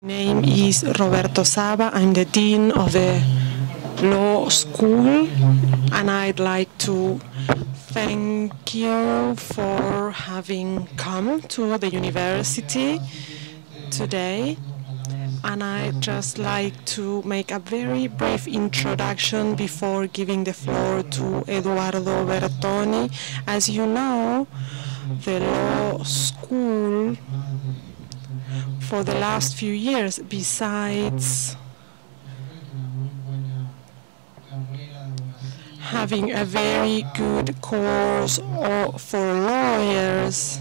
Name is Roberto Saba. I'm the Dean of the Law School, and I'd like to thank you for having come to the university today. And I'd just like to make a very brief introduction before giving the floor to Eduardo Bertoni. As you know, the Law School for the last few years, besides having a very good course for lawyers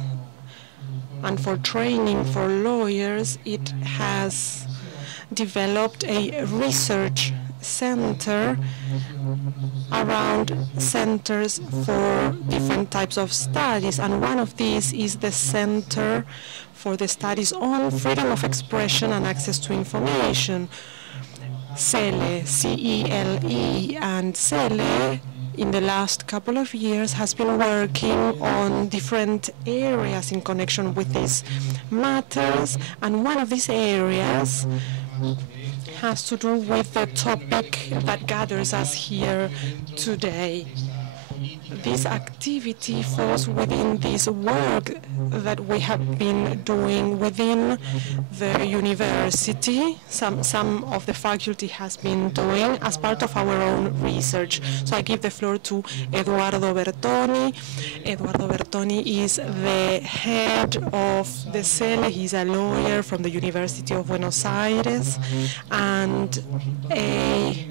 and for training for lawyers, it has developed a research center around centers for different types of studies, and one of these is the Center for the Studies on Freedom of Expression and Access to Information, CELE, C-E-L-E, and CELE in the last couple of years has been working on different areas in connection with these matters, and one of these areas has to do with the topic that gathers us here today. This activity falls within this work that we have been doing within the university. Some of the faculty has been doing as part of our own research. So I give the floor to Eduardo Bertoni. Eduardo Bertoni is the head of the CELE. He's a lawyer from the University of Buenos Aires and a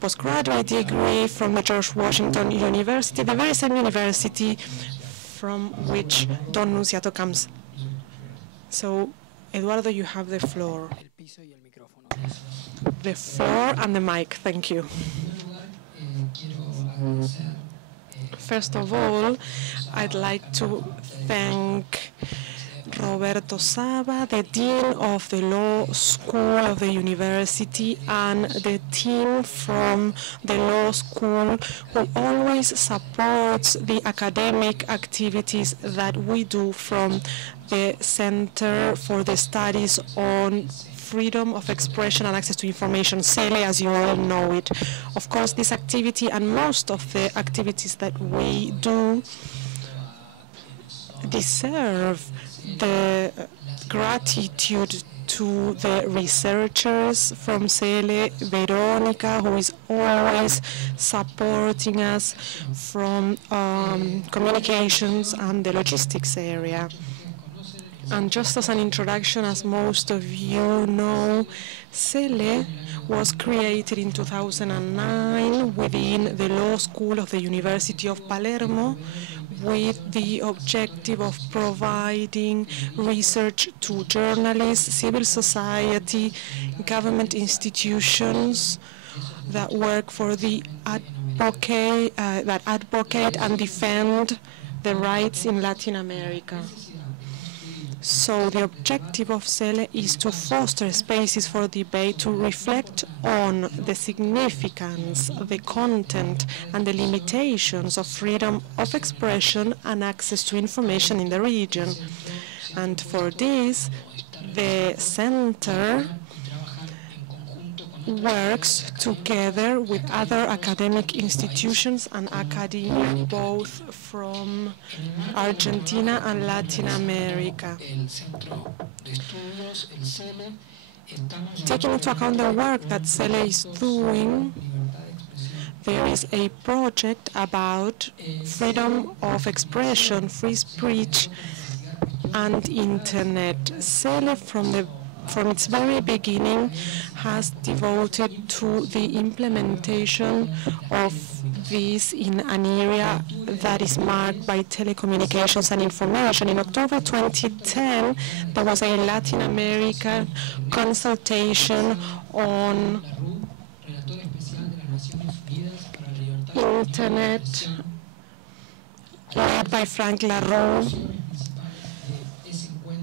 postgraduate degree from the George Washington University, the very same university from which Don Nunziato comes. So, Eduardo, you have the floor. The floor and the mic, thank you. First of all, I'd like to thank Roberto Saba, the Dean of the Law School of the University, and the team from the Law School who always supports the academic activities that we do from the Center for the Studies on Freedom of Expression and Access to Information, CELE, as you all know it. Of course, this activity and most of the activities that we do deserve the gratitude to the researchers from CELE, Veronica, who is always supporting us from communications and the logistics area. And just as an introduction, as most of you know, CELE was created in 2009 within the Law School of the University of Palermo, with the objective of providing research to journalists, civil society, government institutions that work for the that advocate and defend the rights in Latin America. So the objective of CELE is to foster spaces for debate to reflect on the significance, the content, and the limitations of freedom of expression and access to information in the region. And for this, the center works together with other academic institutions and academia, both from Argentina and Latin America. Taking into account the work that CELE is doing, there is a project about freedom of expression, free speech, and internet. CELE from its very beginning has devoted to the implementation of this in an area that is marked by telecommunications and information. In October 2010, there was a Latin American consultation on internet led by Frank LaRue.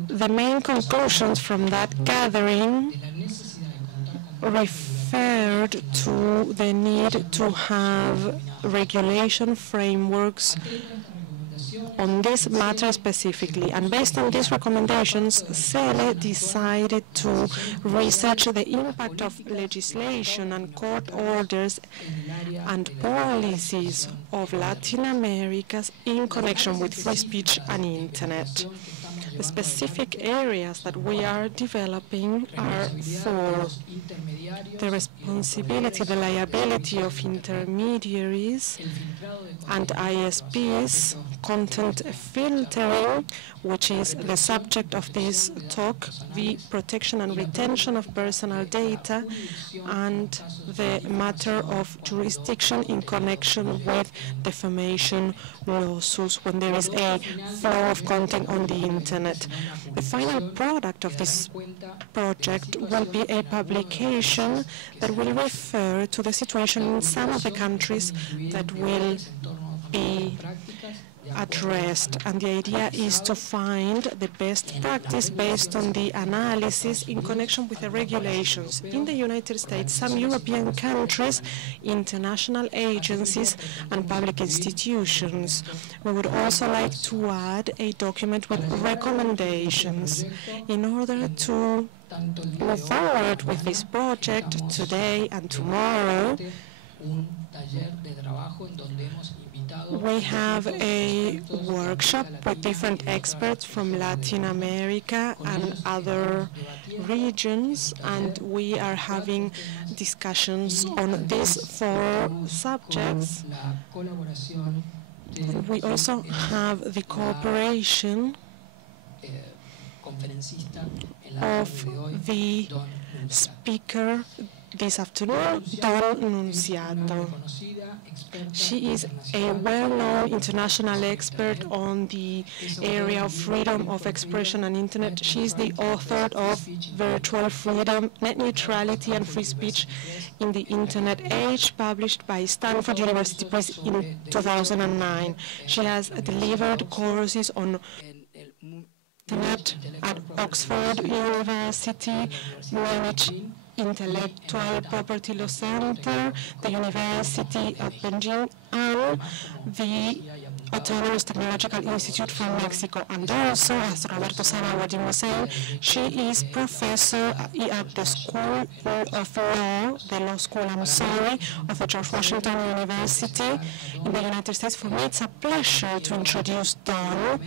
The main conclusions from that gathering referred to the need to have regulation frameworks on this matter specifically. And based on these recommendations, CELE decided to research the impact of legislation and court orders and policies of Latin America in connection with free speech and internet. The specific areas that we are developing are for the responsibility, the liability of intermediaries and ISPs, content filtering, which is the subject of this talk, the protection and retention of personal data, and the matter of jurisdiction in connection with defamation lawsuits when there is a flow of content on the internet. The final product of this project will be a publication that will refer to the situation in some of the countries that will be addressed, and the idea is to find the best practice based on the analysis in connection with the regulations. In the United States, some European countries, international agencies, and public institutions. We would also like to add a document with recommendations. In order to move forward with this project today and tomorrow, we have a workshop with different experts from Latin America and other regions, and we are having discussions on these 4 subjects. We also have the cooperation of the speaker this afternoon, Don Nunziato. She is a well-known international expert on the area of freedom of expression and internet. She is the author of Virtual Freedom, Net Neutrality and Free Speech in the Internet Age, published by Stanford University Press in 2009. She has delivered courses on internet at Oxford University, managed Intellectual Property Law Center, the University of Beijing, and the Autonomous Technological Institute from Mexico. And also, as Roberto Saba was saying, she is professor at the School of Law, the Law School, of the George Washington University in the United States. For me, it's a pleasure to introduce Dawn,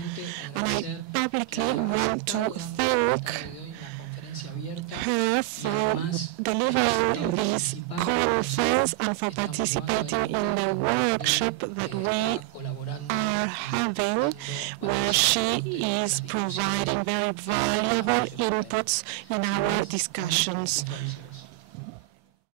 and I publicly want to thank her for delivering this conference and for participating in the workshop that we are having, where she is providing very valuable inputs in our discussions.